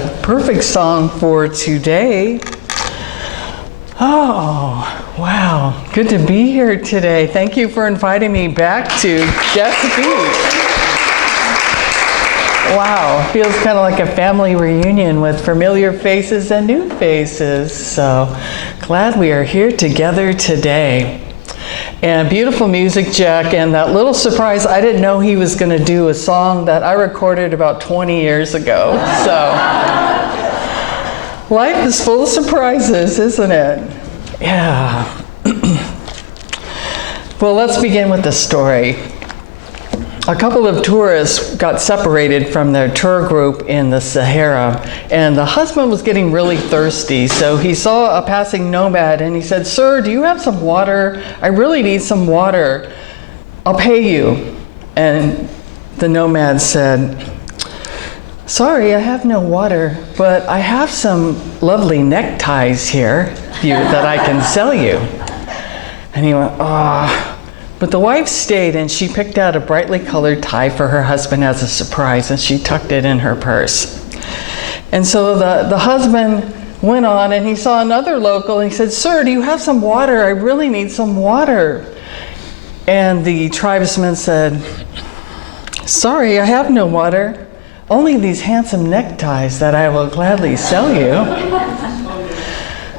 Perfect song for today. Oh, wow. Good to be here today. Thank you for inviting me back to Guest Beach. Wow, feels kind of like a family reunion with familiar faces and new faces. So glad we are here together today. And beautiful music, Jack, and that little surprise, I didn't know he was going to do a song that I recorded about 20 years ago. So life is full of surprises, isn't it? Yeah. Well, let's begin with the story. A couple of tourists got separated from their tour group in the Sahara, and the husband was getting really thirsty, so he saw a passing nomad and he said, "Sir, do you have some water? I really need some water. I'll pay you." And the nomad said, "Sorry, I have no water, but I have some lovely neckties here that I can sell you." And he went, "Oh." But the wife stayed, and she picked out a brightly colored tie for her husband as a surprise, and she tucked it in her purse. And so the husband went on, and he saw another local, and he said, "Sir, do you have some water? I really need some water." And the tribesman said, "Sorry, I have no water, only these handsome neckties that I will gladly sell you."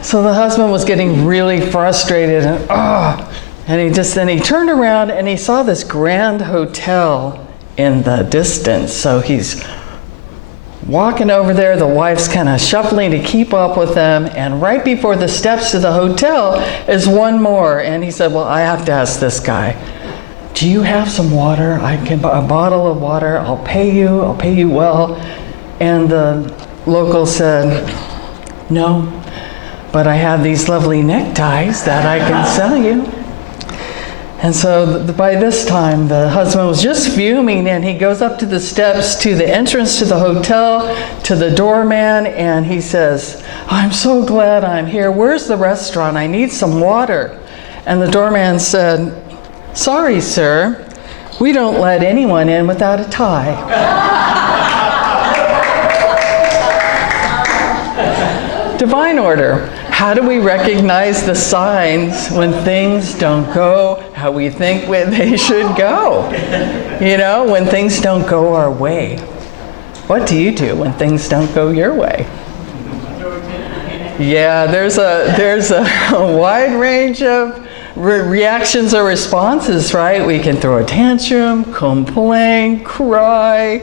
So the husband was getting really frustrated, and then he turned around and he saw this grand hotel in the distance. So he's walking over there, the wife's kind of shuffling to keep up with them, and right before the steps to the hotel is one more. And he said, "Well, I have to ask this guy, do you have some water? I can buy a bottle of water, I'll pay you well." And the local said, "No, but I have these lovely neckties that I can sell you." And so by this time, the husband was just fuming, and he goes up to the steps to the entrance to the hotel, to the doorman, and he says, "I'm so glad I'm here. Where's the restaurant? I need some water." And the doorman said, "Sorry, sir, we don't let anyone in without a tie." Divine order. How do we recognize the signs when things don't go how we think they should go? You know, when things don't go our way. What do you do when things don't go your way? Yeah, there's a wide range of reactions or responses, right? We can throw a tantrum, complain, cry.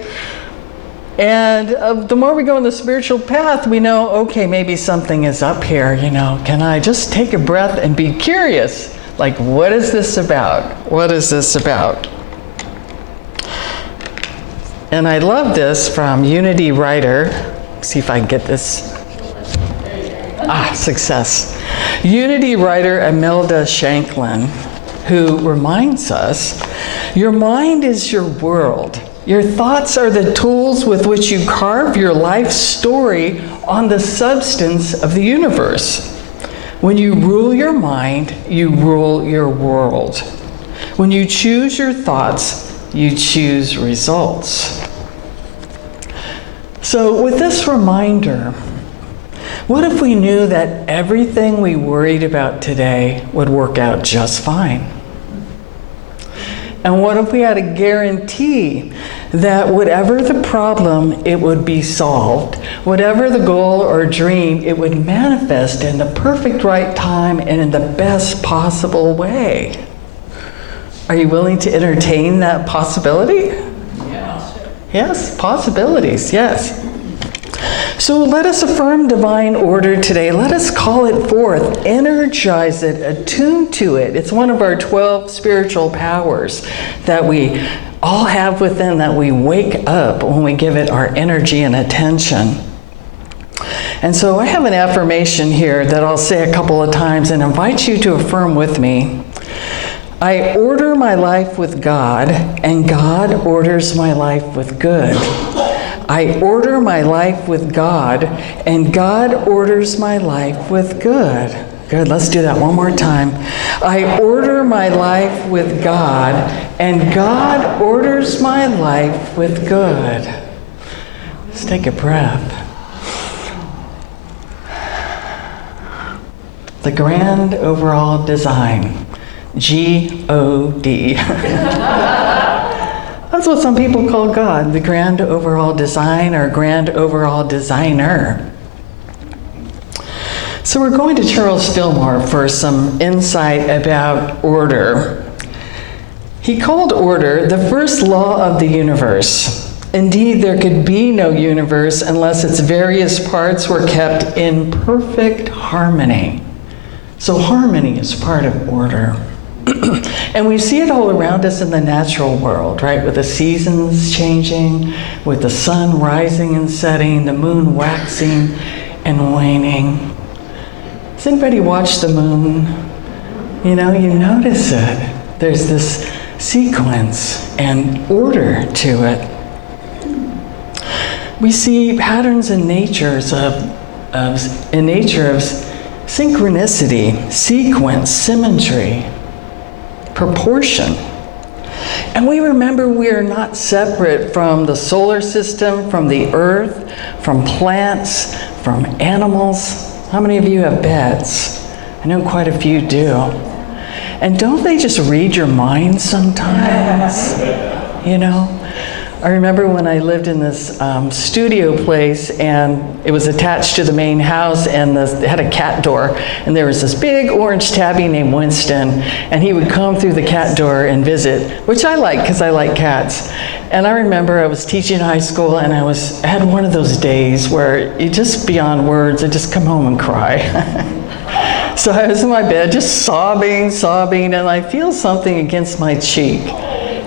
And the more we go on the spiritual path, we know, okay, maybe something is up here, Can I just take a breath and be curious? Like, what is this about? What is this about? And I love this from Unity writer. See if I can get this. Success. Unity writer Imelda Shanklin, who reminds us, your mind is your world. Your thoughts are the tools with which you carve your life story on the substance of the universe. When you rule your mind, you rule your world. When you choose your thoughts, you choose results. So with this reminder, what if we knew that everything we worried about today would work out just fine? And what if we had a guarantee that whatever the problem, it would be solved? Whatever the goal or dream, it would manifest in the perfect right time and in the best possible way. Are you willing to entertain that possibility? Yes. Yes, possibilities, yes. So let us affirm divine order today. Let us call it forth, energize it, attune to it. It's one of our 12 spiritual powers that we all have within, that we wake up when we give it our energy and attention. And so I have an affirmation here that I'll say a couple of times and invite you to affirm with me. I order my life with God, and God orders my life with good. I order my life with God, and God orders my life with good. Good, let's do that one more time. I order my life with God, and God orders my life with good. Let's take a breath. The grand overall design. G-O-D. That's what some people call God, the grand overall design or grand overall designer. So we're going to Charles Fillmore for some insight about order. He called order the first law of the universe. Indeed, there could be no universe unless its various parts were kept in perfect harmony. So harmony is part of order. And we see it all around us in the natural world, right? With the seasons changing, with the sun rising and setting, the moon waxing and waning. Does anybody watch the moon? You know, you notice it. There's this sequence and order to it. We see patterns in nature of synchronicity, sequence, symmetry, proportion. And we remember we are not separate from the solar system, from the earth, from plants, from animals. How many of you have pets? I know quite a few do. And don't they just read your mind sometimes? You know? I remember when I lived in this studio place, and it was attached to the main house, and it had a cat door, and there was this big orange tabby named Winston, and he would come through the cat door and visit, which I like because I like cats. And I remember I was teaching high school, and I had one of those days where you just beyond words, I just come home and cry. So I was in my bed just sobbing, and I feel something against my cheek.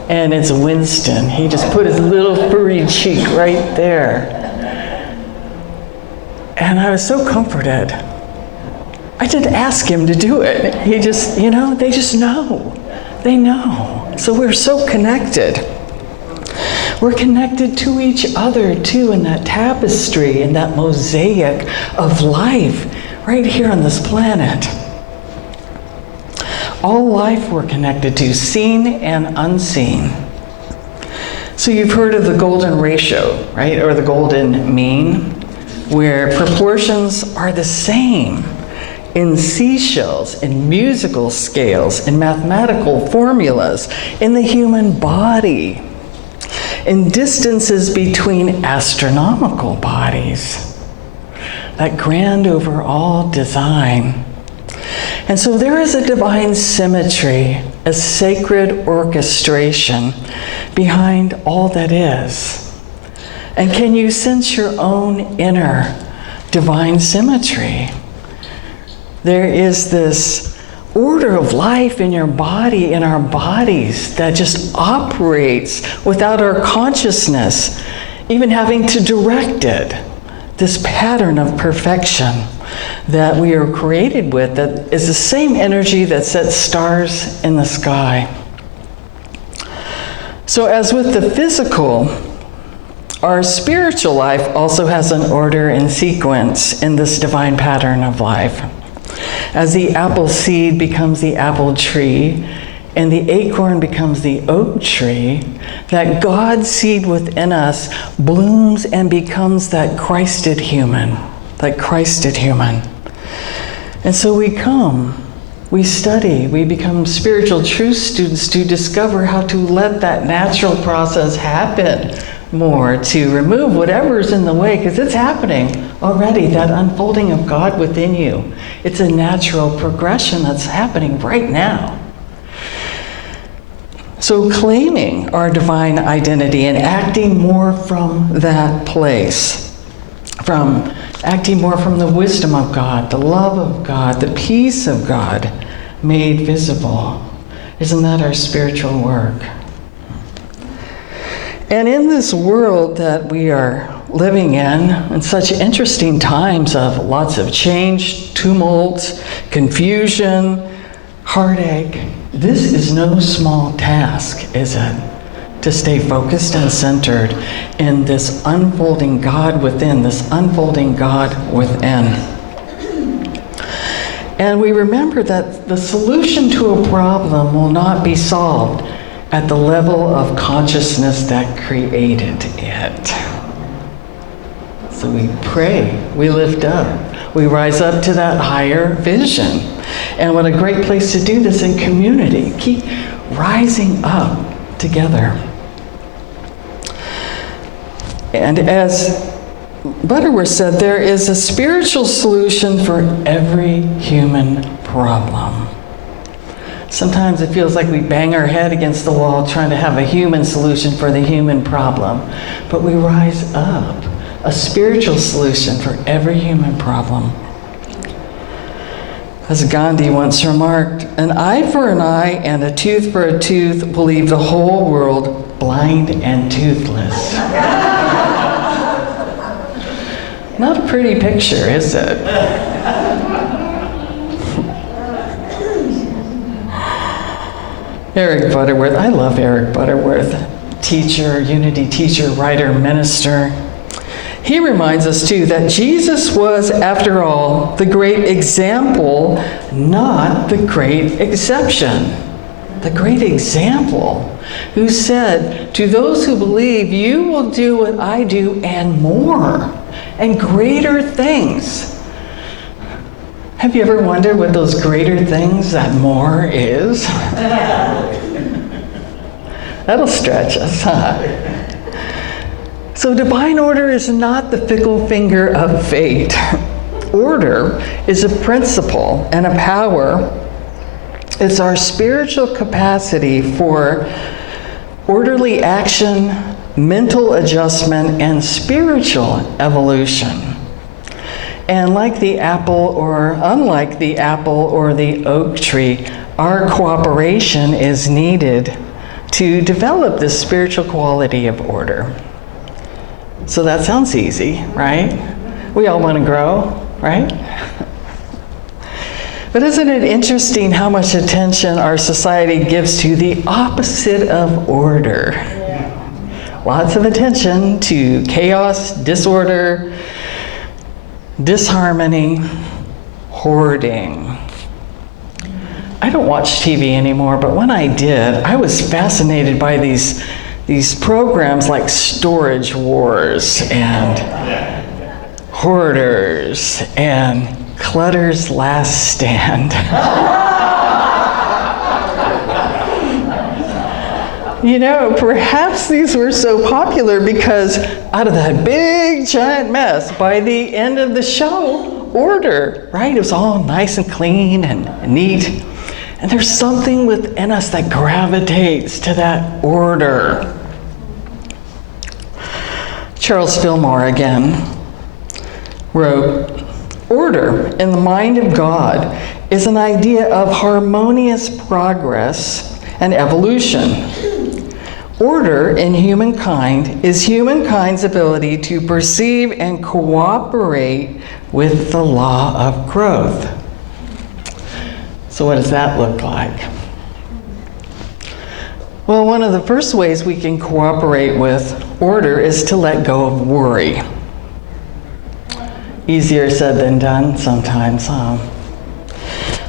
And it's Winston. He just put his little furry cheek right there. And I was so comforted. I didn't ask him to do it. He just, they just know. They know. So we're so connected. We're connected to each other too in that tapestry, in that mosaic of life right here on this planet. All life we're connected to, seen and unseen. So you've heard of the golden ratio, right? Or the golden mean, where proportions are the same in seashells, in musical scales, in mathematical formulas, in the human body, in distances between astronomical bodies. That grand overall design. And so there is a divine symmetry, a sacred orchestration behind all that is. And can you sense your own inner divine symmetry? There is this order of life in your body, in our bodies, that just operates without our consciousness even having to direct it. This pattern of perfection that we are created with, that is the same energy that sets stars in the sky. So as with the physical, our spiritual life also has an order and sequence in this divine pattern of life. As the apple seed becomes the apple tree, and the acorn becomes the oak tree, that God seed within us blooms and becomes that Christed human, And so we come, we study, we become spiritual truth students to discover how to let that natural process happen more, to remove whatever's in the way, because it's happening already, that unfolding of God within you. It's a natural progression that's happening right now. So claiming our divine identity and acting more from that place, acting more from the wisdom of God, the love of God, the peace of God made visible. Isn't that our spiritual work? And in this world that we are living in such interesting times of lots of change, tumult, confusion, heartache, this is no small task, is it? To stay focused and centered in this unfolding God within, And we remember that the solution to a problem will not be solved at the level of consciousness that created it. So we pray, we lift up, we rise up to that higher vision. And what a great place to do this in community. Keep rising up together. And as Butterworth said, there is a spiritual solution for every human problem. Sometimes it feels like we bang our head against the wall trying to have a human solution for the human problem. But we rise up, a spiritual solution for every human problem. As Gandhi once remarked, an eye for an eye and a tooth for a tooth will leave the whole world blind and toothless. Not a pretty picture, is it? Eric Butterworth, I love Eric Butterworth, teacher, Unity teacher, writer, minister. He reminds us too that Jesus was, after all, the great example, not the great exception. The great example, who said, to those who believe, you will do what I do and more, and greater things. Have you ever wondered what those greater things, that more, is? That'll stretch us, huh? So divine order is not the fickle finger of fate. Order is a principle and a power. It's our spiritual capacity for orderly action, mental adjustment, and spiritual evolution. And like the apple, or unlike the apple or the oak tree, our cooperation is needed to develop this spiritual quality of order. So that sounds easy, right? We all want to grow, right? But isn't it interesting how much attention our society gives to the opposite of order? Lots of attention to chaos, disorder, disharmony, hoarding. I don't watch TV anymore, but when I did, I was fascinated by these programs like Storage Wars and Hoarders and Clutter's Last Stand. You know, perhaps these were so popular because out of that big giant mess, by the end of the show, order, right? It was all nice and clean and neat. And there's something within us that gravitates to that order. Charles Fillmore again wrote, order in the mind of God is an idea of harmonious progress and evolution. Order in humankind is humankind's ability to perceive and cooperate with the law of growth. So what does that look like? Well, one of the first ways we can cooperate with order is to let go of worry. Easier said than done sometimes, huh?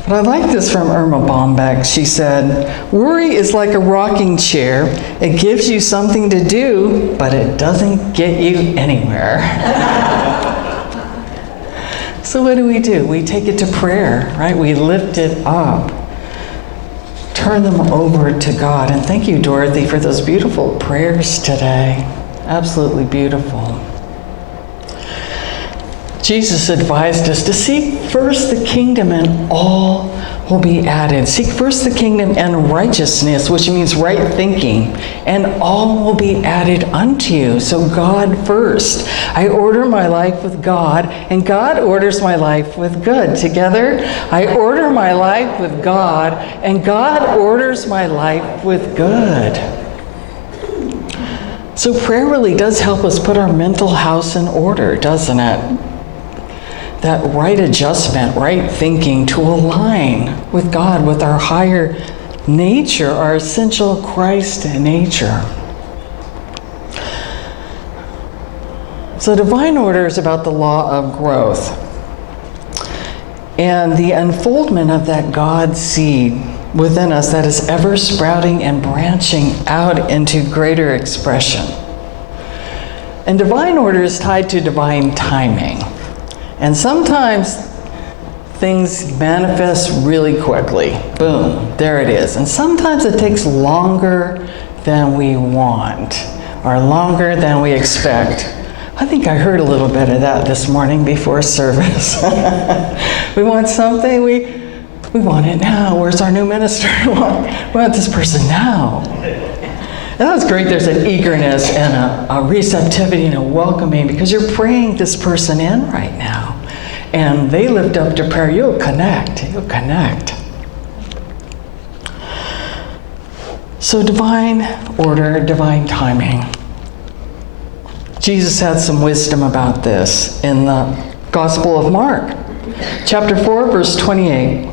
But I like this from Irma Bombeck. She said, worry is like a rocking chair. It gives you something to do, but it doesn't get you anywhere. So what do? We take it to prayer, right? We lift it up. Turn them over to God. And thank you, Dorothy, for those beautiful prayers today. Absolutely beautiful. Jesus advised us to seek first the kingdom and all will be added. Seek first the kingdom and righteousness, which means right thinking, and all will be added unto you. So God first. I order my life with God, and God orders my life with good. Together, I order my life with God, and God orders my life with good. So prayer really does help us put our mental house in order, doesn't it? That right adjustment, right thinking to align with God, with our higher nature, our essential Christ nature. So divine order is about the law of growth and the unfoldment of that God seed within us that is ever sprouting and branching out into greater expression. And divine order is tied to divine timing. And sometimes things manifest really quickly. Boom, there it is. And sometimes it takes longer than we want, or longer than we expect. I think I heard a little bit of that this morning before service. We want something, we want it now. Where's our new minister? We want this person now. And that's great. There's an eagerness and a receptivity and a welcoming because you're praying this person in right now. And they lift up to prayer. You'll connect. You'll connect. So divine order, divine timing. Jesus had some wisdom about this in the Gospel of Mark, chapter 4, verse 28.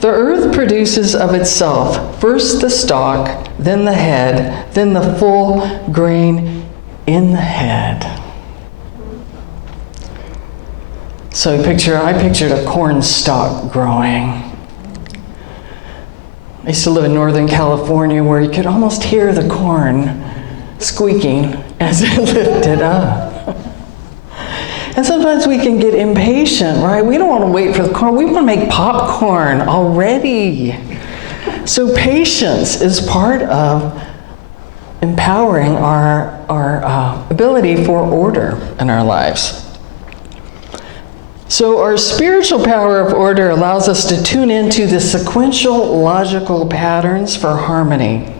The earth produces of itself first the stalk, then the head, then the full grain in the head. So I pictured a corn stalk growing. I used to live in Northern California where you could almost hear the corn squeaking as it lifted up. And sometimes we can get impatient, right? We don't want to wait for the corn. We want to make popcorn already. So patience is part of empowering our ability for order in our lives. So our spiritual power of order allows us to tune into the sequential logical patterns for harmony.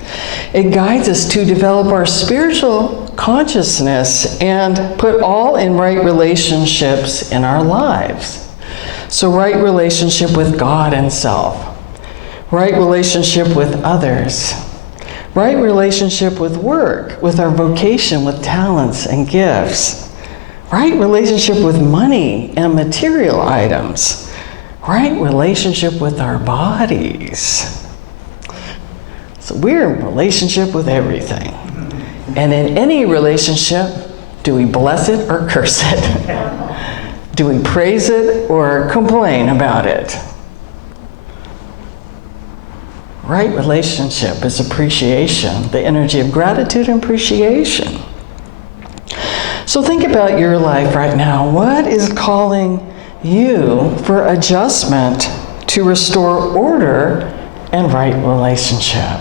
It guides us to develop our spiritual consciousness and put all in right relationships in our lives. So right relationship with God and self, right relationship with others, right relationship with work, with our vocation, with talents and gifts, right relationship with money and material items, right relationship with our bodies. So we're in relationship with everything. And in any relationship, do we bless it or curse it? Do we praise it or complain about it? Right relationship is appreciation, the energy of gratitude and appreciation. So think about your life right now. What is calling you for adjustment to restore order and right relationship?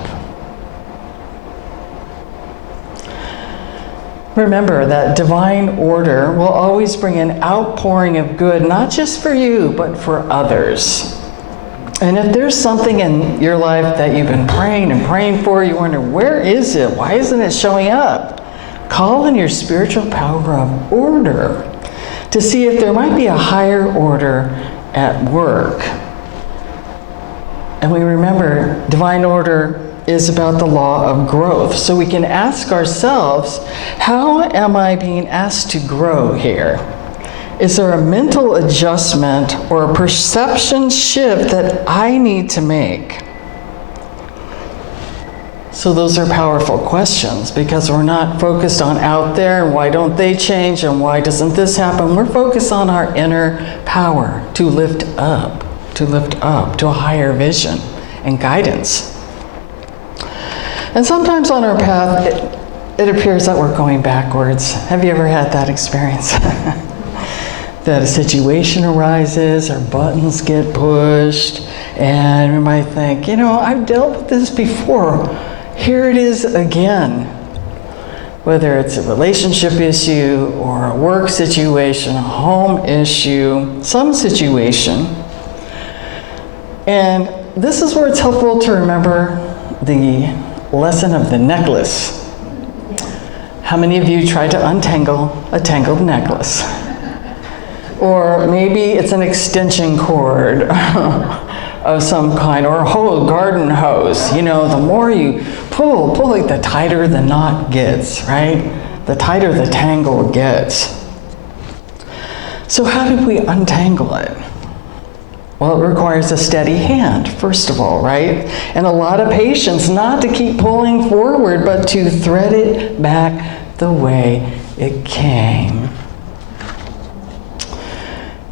Remember that divine order will always bring an outpouring of good, not just for you, but for others. And if there's something in your life that you've been praying and praying for, you wonder, where is it? Why isn't it showing up? Call in your spiritual power of order to see if there might be a higher order at work. And we remember divine order is about the law of growth. So we can ask ourselves, how am I being asked to grow here? Is there a mental adjustment or a perception shift that I need to make? So those are powerful questions because we're not focused on out there and why don't they change and why doesn't this happen. We're focused on our inner power to lift up to a higher vision and guidance. And sometimes on our path, it appears that we're going backwards. Have you ever had that experience? That a situation arises or buttons get pushed and we might think, I've dealt with this before. Here it is again. Whether it's a relationship issue or a work situation, a home issue, some situation. And this is where it's helpful to remember the lesson of the necklace. How many of you tried to untangle a tangled necklace? Or maybe it's an extension cord of some kind, or a whole garden hose. The more you pull, the tighter the knot gets, right? The tighter the tangle gets. So how do we untangle it? Well, it requires a steady hand, first of all, right? And a lot of patience, not to keep pulling forward, but to thread it back the way it came.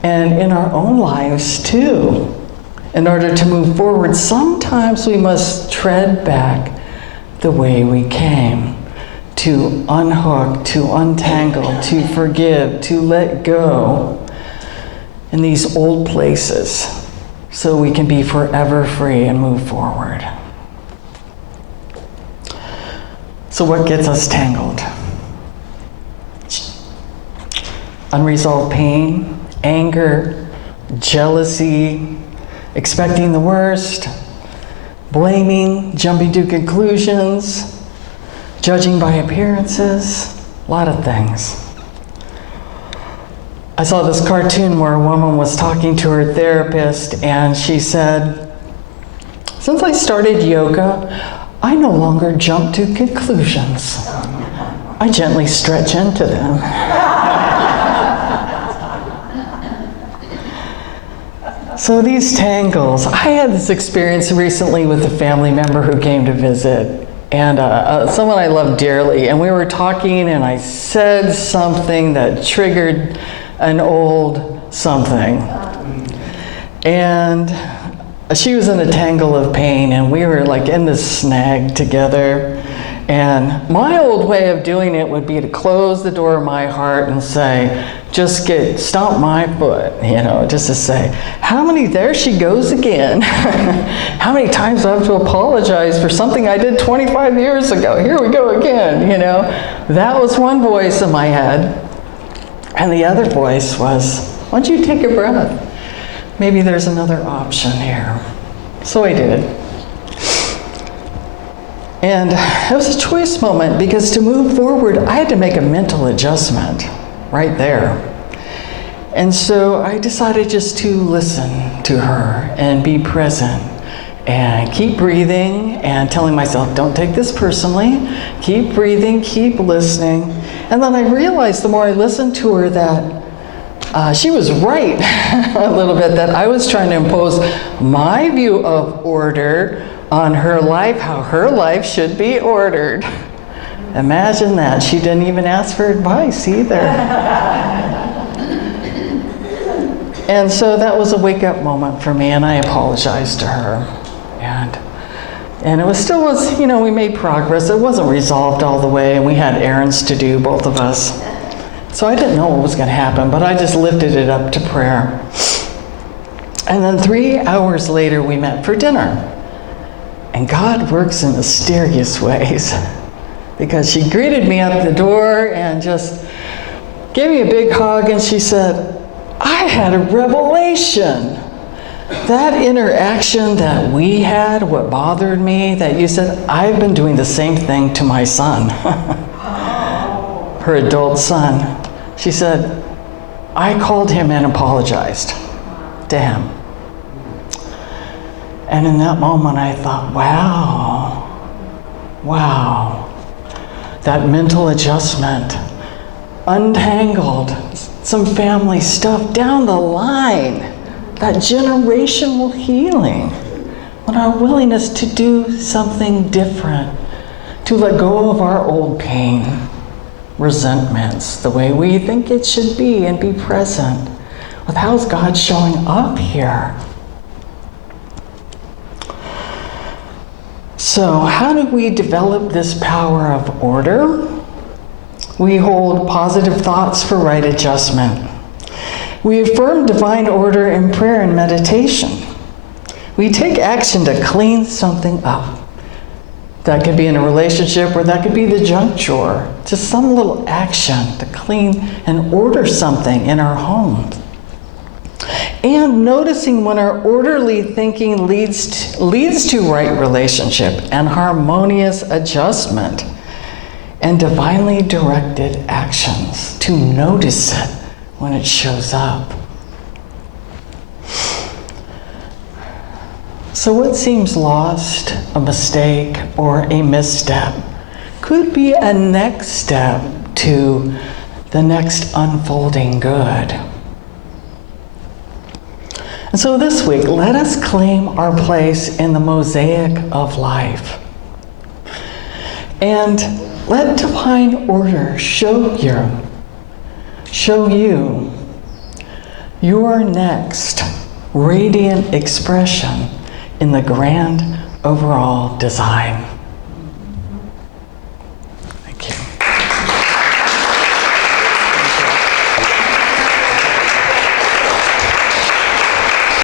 And in our own lives, too. In order to move forward, sometimes we must tread back the way we came. to unhook, to untangle, to forgive, to let go in these old places so we can be forever free and move forward. So what gets us tangled? Unresolved pain, anger, jealousy, expecting the worst, blaming, jumping to conclusions, judging by appearances, a lot of things. I saw this cartoon where a woman was talking to her therapist and she said, "Since I started yoga, I no longer jump to conclusions. I gently stretch into them." So these tangles, I had this experience recently with a family member who came to visit, and someone I love dearly, and we were talking and I said something that triggered an old something. And she was in a tangle of pain and we were like in this snag together. And my old way of doing it would be to close the door of my heart and say, just stomp my foot, just to say, there she goes again. How many times do I have to apologize for something I did 25 years ago? Here we go again, That was one voice in my head. And the other voice was, why don't you take a breath? Maybe there's another option here. So I did. And it was a choice moment because to move forward, I had to make a mental adjustment right there. And so I decided just to listen to her and be present and keep breathing and telling myself, don't take this personally. Keep breathing, keep listening. And then I realized the more I listened to her that she was right a little bit, that I was trying to impose my view of order on her life, how her life should be ordered. Imagine that. She didn't even ask for advice either. And so that was a wake-up moment for me, and I apologized to her. And it was we made progress. It wasn't resolved all the way, and we had errands to do, both of us. So I didn't know what was going to happen, but I just lifted it up to prayer. And then 3 hours later, we met for dinner. And God works in mysterious ways, because she greeted me at the door and just gave me a big hug, and she said, I had a revelation. That interaction that we had, what bothered me, that you said, I've been doing the same thing to my son, her adult son. She said, I called him and apologized to him. And in that moment I thought, wow, that mental adjustment, untangled some family stuff down the line, that generational healing, when our willingness to do something different, to let go of our old pain, resentments, the way we think it should be, and be present with how's God showing up here. So how do we develop this power of order? We hold positive thoughts for right adjustment. We affirm divine order in prayer and meditation. We take action to clean something up. That could be in a relationship, or that could be the junk drawer. Just some little action to clean and order something in our home. And noticing when our orderly thinking leads to right relationship and harmonious adjustment and divinely directed actions, to notice it when it shows up. So what seems lost, a mistake, or a misstep could be a next step to the next unfolding good. And so this week, let us claim our place in the mosaic of life. And let divine order show you your next radiant expression in the grand overall design.